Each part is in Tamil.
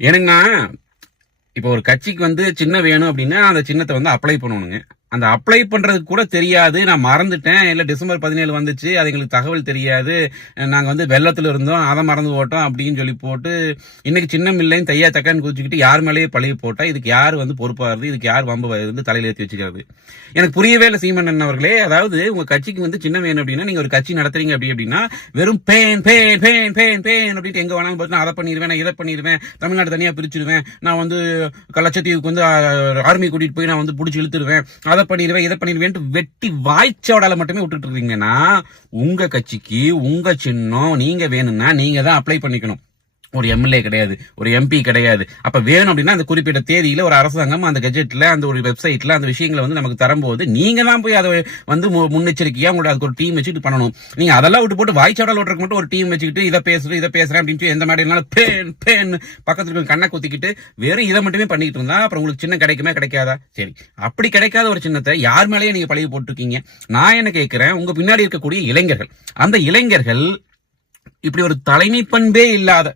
ஏனுங்கண்ணா, இப்போ ஒரு கட்சிக்கு வந்து சின்ன வேணும் அப்படின்னா அந்த சின்னத்தை வந்து அப்ளை பண்ணணுங்க. அந்த அப்ளை பண்றதுக்கு கூட தெரியாது, நான் மறந்துட்டேன், இல்ல டிசம்பர் 17 வந்துச்சு, அது எங்களுக்கு தகவல் தெரியாது, நாங்க வந்து வெள்ளத்துல இருந்தோம், அதை மறந்து போட்டோம் அப்படின்னு சொல்லி போட்டு இன்னைக்கு சின்னம் இல்லைன்னு தையா தக்கான்னு குதிச்சுக்கிட்டு யார் மேலேயே பழைய போட்டா இதுக்கு யார் வந்து பொறுப்பாருது, இதுக்கு யார் வம்பு வந்து தலையில ஏற்றி வச்சுக்கிறது? எனக்கு புரியவே இல்லை சீமன் அவர்களே. அதாவது உங்க கட்சிக்கு வந்து சின்னம் வேணும் அப்படின்னா, நீங்க ஒரு கட்சி நடத்துறீங்க அப்படின்னா வெறும் ban ban ban ban ban அப்படின்ட்டு எங்க வேணாலும் போட்டு அதை பண்ணிடுவேன், நான் இதை பண்ணிடுவேன், தமிழ்நாடு தனியா பிரிச்சிருவேன், நான் வந்து லட்சத்தீவுக்கு வந்து ஆர்மி கூட்டிட்டு போய் நான் வந்து பிடிச்சி இழுத்துருவேன், அதை பண்ணிடுவேன் இதை பண்ணிடுவேன் வெட்டி வாய்ச்சோடால மட்டுமே விட்டுட்டு இருக்கீங்கன்னா, உங்க கட்சிக்கு உங்க சின்னம் நீங்க வேணும்னா நீங்க தான் அப்ளை பண்ணிக்கணும். ஒரு எம்எல்ஏ கிடையாது, ஒரு எம்பி கிடையாது. அப்ப வேணும் அப்படின்னா அந்த குறிப்பிட்ட தேதியில ஒரு அரசாங்கம் அந்த கெஜெட்ல அந்த ஒரு வெப்சைட்ல அந்த விஷயங்களை வந்து நமக்கு தரும்போது நீங்க தான் போய் அதை வந்து முன்னெச்சரிக்கையா உங்களோட அதுக்கு ஒரு டீம் வச்சுட்டு பண்ணணும். நீங்க அதெல்லாம் விட்டு போட்டு வாய்ச்சாடல் ஓட்டுறதுக்கு மட்டும் ஒரு டீம் வச்சுக்கிட்டு இதை பேசுறேன் அப்படின்னு எந்த மாதிரி பேன் பேன் பக்கத்துல இருக்க கண்ணை குத்திக்கிட்டு வெறும் இதை மட்டுமே பண்ணிட்டு இருந்தா அப்புறம் உங்களுக்கு சின்னம் கிடைக்குமே கிடைக்காதா? சரி, அப்படி கிடைக்காத ஒரு சின்னத்தை யார் மேலேயே நீங்க பழகி போட்டுருக்கீங்க. நான் என்ன கேட்கிறேன், உங்க பின்னாடி இருக்கக்கூடிய இளைஞர்கள், அந்த இளைஞர்கள் இப்படி ஒரு தலைமை பண்பே இல்லாத,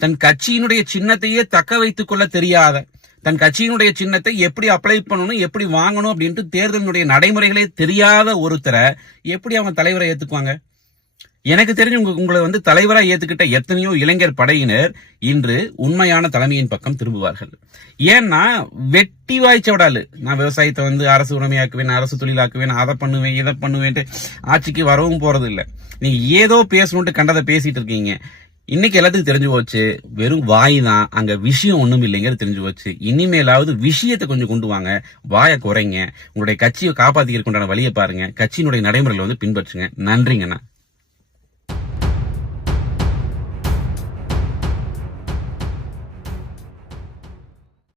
தன் கட்சியினுடைய சின்னத்தையே தக்க வைத்துக் கொள்ள தெரியாத, தன் கட்சியினுடைய சின்னத்தை எப்படி அப்ளை பண்ணணும் எப்படி வாங்கணும் அப்படின்ட்டு தேர்தலினுடைய நடைமுறைகளே தெரியாத ஒருத்தரை எப்படி அவங்க தலைவரை ஏத்துக்குவாங்க? எனக்கு தெரிஞ்சு உங்களை வந்து தலைவராக ஏத்துக்கிட்ட எத்தனையோ இளைஞர் படையினர் இன்று உண்மையான தலைமையின் பக்கம் திரும்புவார்கள். ஏன்னா வெட்டி வாய்ச்சோடாலு, நான் விவசாயத்தை வந்து அரசு உரிமையாக்குவேன், அரசு தொழிலாக்குவேன், அதை பண்ணுவேன் இதை பண்ணுவேன்ட்டு ஆட்சிக்கு வரவும் போறது இல்லை. நீங்க ஏதோ பேசணும்ட்டு கண்டதை பேசிட்டு இருக்கீங்க. இன்னைக்கு எல்லாத்துக்கும் தெரிஞ்சு போச்சு, வெறும் வாய் தான், அங்க விஷயம் ஒண்ணும் இல்லைங்கிறது தெரிஞ்சு போச்சு. இனிமேலாவது விஷயத்தை கொஞ்சம் கொண்டு வாங்க, வாயை குறைங்க, உங்களுடைய கட்சியை காப்பாத்திக்கிறதுக்கு உண்டான வழியை பாருங்க, கட்சியினுடைய நடைமுறைகளை வந்து பின்பற்றுங்க. நன்றிங்கண்ணா.